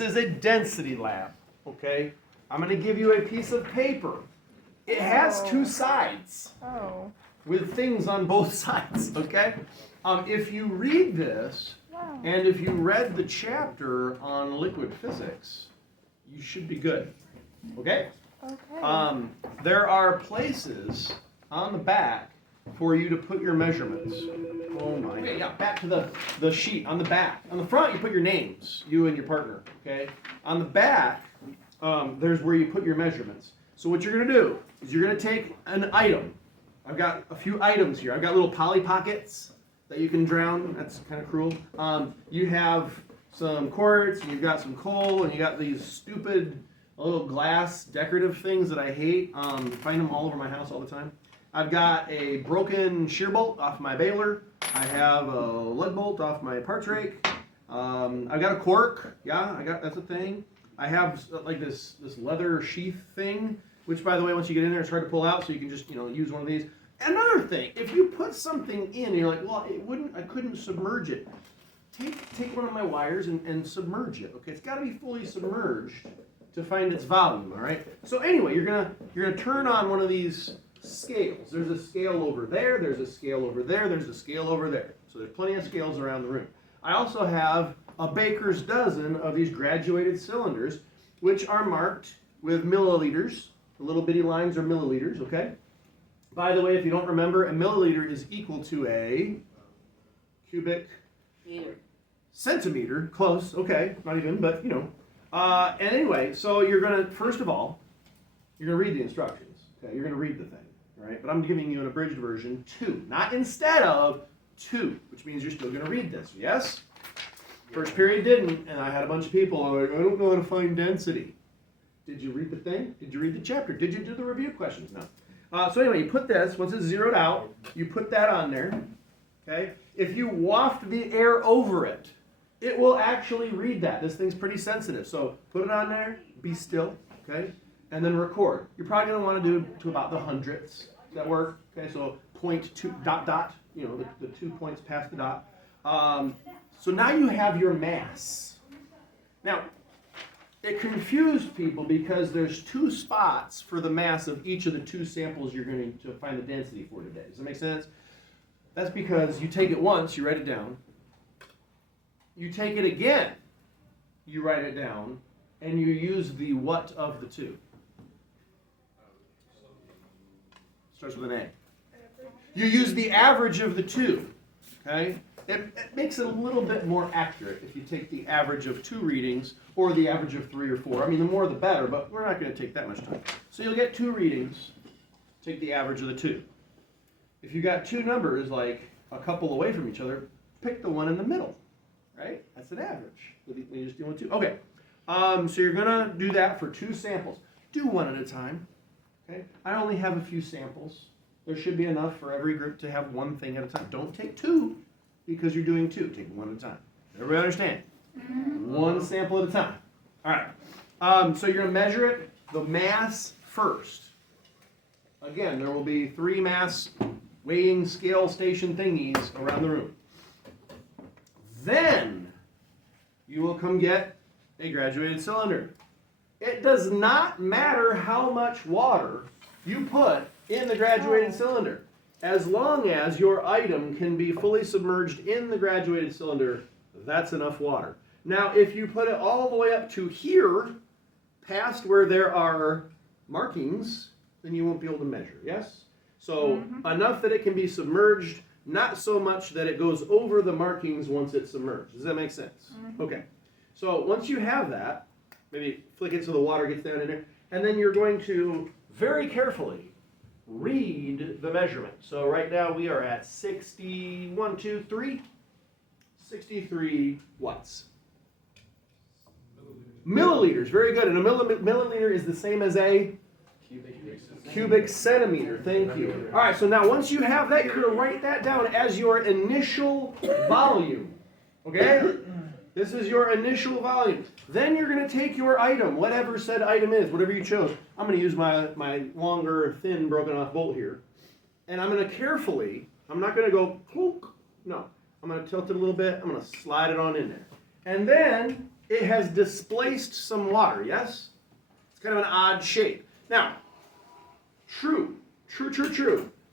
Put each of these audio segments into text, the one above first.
This is a density lab, okay? I'm going to give you a piece of paper. It has two sides with things on both sides, okay? If you read this, and if you read the chapter on liquid physics, you should be good, okay? Okay. There are places on the back for you to put your measurements. Oh my. Okay, yeah, back to the sheet on the back. On the front, you put your names, you and your partner, okay? On the back, there's where you put your measurements. So what you're going to do is you're going to take an item. I've got a few items here. I've got little Polly Pockets that you can drown. That's kind of cruel. You have some quartz, and you've got some coal, and you got these stupid little glass decorative things that I hate. Find them all over my house all the time. I've got a broken shear bolt off my baler. I have a lead bolt off my parts rake. I've got a cork. Yeah, that's a thing. I have like this leather sheath thing, which by the way, once you get in there, it's hard to pull out, so you can just use one of these. Another thing, if you put something in, and you're like, well, I couldn't submerge it. Take one of my wires and submerge it. Okay, it's got to be fully submerged to find its volume. All right. So anyway, you're gonna turn on one of these scales. There's a scale over there. There's a scale over there. There's a scale over there. So there's plenty of scales around the room. I also have a baker's dozen of these graduated cylinders, which are marked with milliliters. The little bitty lines are milliliters. Okay. By the way, if you don't remember, a milliliter is equal to a cubic centimeter. Close. Okay. Not even, but and anyway, so you're going to, first of all, you're going to read the instructions. Okay, you're going to read the thing, all right? But I'm giving you an abridged version 2, not instead of 2, which means you're still going to read this, yes? First period didn't, and I had a bunch of people like, I don't know how to find density. Did you read the thing? Did you read the chapter? Did you do the review questions? No. So anyway, you put this, once it's zeroed out, you put that on there, okay? If you waft the air over it, it will actually read that. This thing's pretty sensitive. So put it on there, be still, okay? And then record. You're probably going to want to do to about the hundredths. Does that work? Okay, so 0.2, dot, the 2 points past the dot. So now you have your mass. Now, it confused people because there's 2 spots for the mass of each of the 2 samples you're going to find the density for today. Does that make sense? That's because you take it once, you write it down. You take it again, you write it down, and you use the what of the 2. Starts with an A. You use the average of the 2, okay? It makes it a little bit more accurate if you take the average of 2 readings or the average of 3 or 4. I mean, the more the better, but we're not going to take that much time. So you'll get 2 readings, take the average of the 2. If you got 2 numbers like a couple away from each other, pick the one in the middle, right? That's an average. When you just deal with 2. Okay, so you're going to do that for 2 samples. Do one at a time. Okay? I only have a few samples. There should be enough for every group to have 1 thing at a time. Don't take 2 because you're doing 2. Take 1 at a time. Everybody understand? 1 sample at a time. All right. So you're going to measure it, the mass first. Again, there will be 3 mass weighing scale station thingies around the room. Then you will come get a graduated cylinder. It does not matter how much water you put in the graduated cylinder. As long as your item can be fully submerged in the graduated cylinder, that's enough water. Now, if you put it all the way up to here, past where there are markings, then you won't be able to measure, yes? So enough that it can be submerged, not so much that it goes over the markings once it's submerged. Does that make sense? Okay. So once you have that, maybe flick it so the water gets down in there, and then you're going to very carefully read the measurement. So right now we are at 63 watts. Milliliters, very good. And a milliliter is the same as a cubic centimeter. Thank you. All right, so now once you have that, you're going to write that down as your initial volume. Okay? This is your initial volume. Then you're going to take your item, whatever said item is, whatever you chose. I'm going to use my longer, thin, broken off bolt here. And I'm going to carefully, I'm not going to go clunk. No. I'm going to tilt it a little bit. I'm going to slide it on in there. And then it has displaced some water, yes? It's kind of an odd shape. Now, true.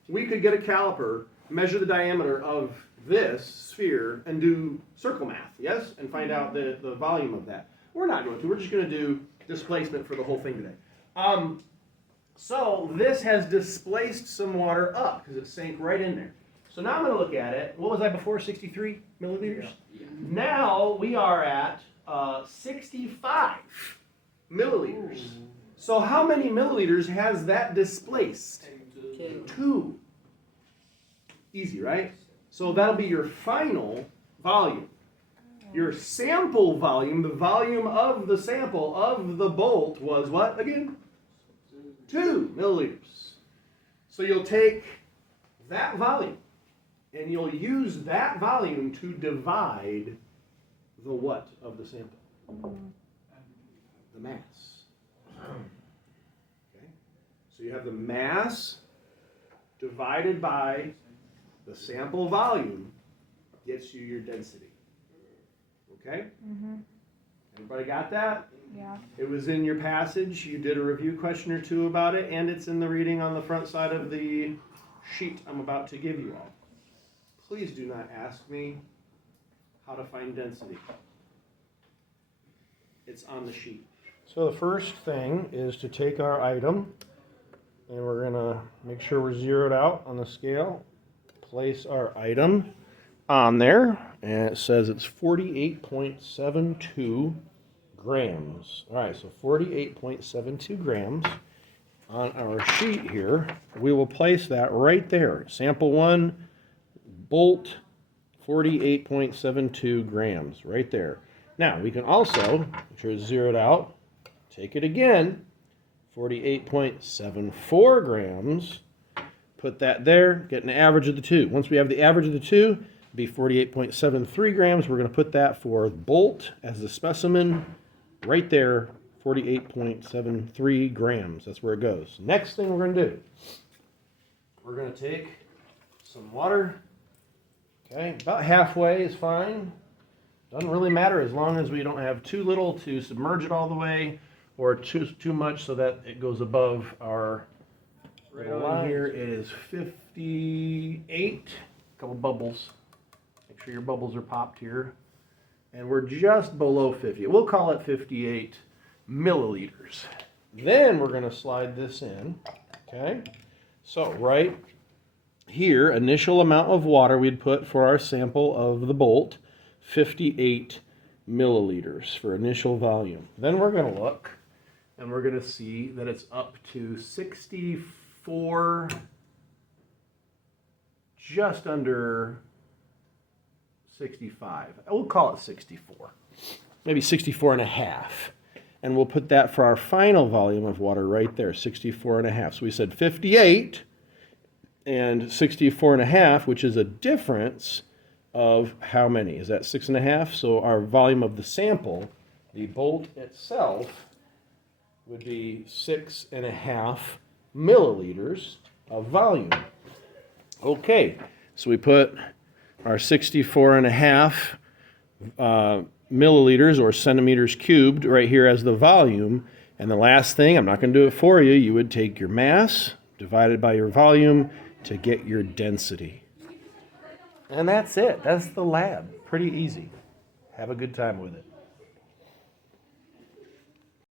We could get a caliper, measure the diameter of this sphere, and do circle math, yes? And find out the volume of that. We're not going to. We're just going to do displacement for the whole thing today. So this has displaced some water up because it sank right in there. So now I'm going to look at it. What was I before? 63 milliliters? Yeah. Now we are at 65 milliliters. Ooh. So how many milliliters has that displaced? 2. Easy, right? So that'll be your final volume. Your sample volume, the volume of the sample of the bolt was what again? 2 milliliters. So you'll take that volume and you'll use that volume to divide the what of the sample? The mass. Okay? So you have the mass divided by the sample volume gets you your density. Okay? Mm-hmm. Everybody got that? Yeah. It was in your passage. You did a review question or two about it, and it's in the reading on the front side of the sheet I'm about to give you all. Please do not ask me how to find density. It's on the sheet. So the first thing is to take our item, and we're going to make sure we're zeroed out on the scale. Place our item on there, and it says it's 48.72 grams. All right, so 48.72 grams on our sheet here. We will place that right there. Sample 1, bolt, 48.72 grams, right there. Now, we can also, make sure it's zeroed out, take it again, 48.74 grams, put that there, get an average of the two. Once we have the average of the two, it'll be 48.73 grams. We're going to put that for bolt as the specimen right there, 48.73 grams. That's where it goes. Next thing we're going to do, we're going to take some water. Okay, about halfway is fine. Doesn't really matter as long as we don't have too little to submerge it all the way or too much so that it goes above our line here. It is 58, a couple bubbles. Make sure your bubbles are popped here. And we're just below 50. We'll call it 58 milliliters. Then we're going to slide this in. Okay, so right here, initial amount of water we'd put for our sample of the bolt, 58 milliliters for initial volume. Then we're going to look, and we're going to see that it's up to 64, just under 65. We'll call it 64. Maybe 64 and a half. And we'll put that for our final volume of water right there, 64 and a half. So we said 58 and 64 and a half, which is a difference of how many? Is that 6.5? So our volume of the sample, the bolt itself, would be 6.5 milliliters of volume. Okay, so we put our 64.5 milliliters or centimeters cubed right here as the volume. And the last thing, I'm not going to do it for you, you would take your mass divided by your volume to get your density. And that's it. That's the lab. Pretty easy. Have a good time with it.